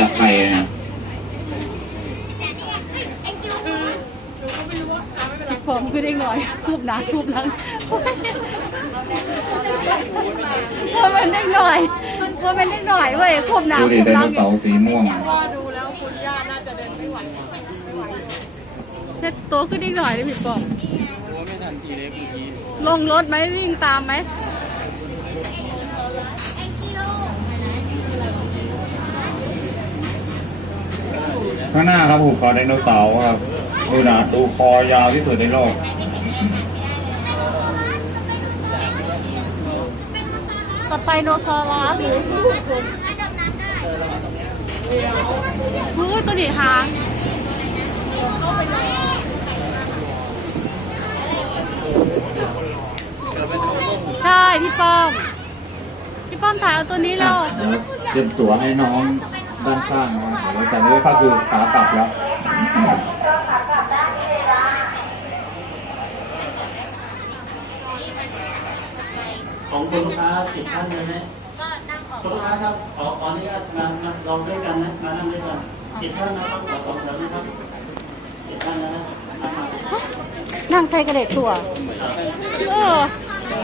กับใครนะพี่ปอมคือเด็กหน่อยทูบหนาทูบหลังว่ามันเด็กหน่อยว่ามันเด็กหน่อยเว้ยทูบหนาดูดิทูบไดหลัโนงเสาร์สีม่วงเด็กตัวคือเด็กหน่อยเลยพี่ปอมลงรถไหมวิ่งตามไหม ข้างหน้าครับหุบเขาไดโนเสาร์ครับดูนะดูคอยาวที่สุดในโลกสไปโนซอรัสหรือฮู้ตัวนี้หางใช่ พี่ป้อม พี่ป้อมถ่ายเอาตัวนี้แล้วเดี๋ยวเตรียมตั๋วให้น้องด้านข้างนะครับเดี๋ยว แต่นี้ก็คือขากลับแล้วของคุณลูกค้าสิบท่านเลยไหมคุณลูกค้าครับขอขออนุญาตมามาลองด้วยกันนะมานั่งด้วยกันสิบท่านนะครับขอสองแถวนะครับสิบท่านนะนะครับนั่งใส่กระเด็กตัว เออ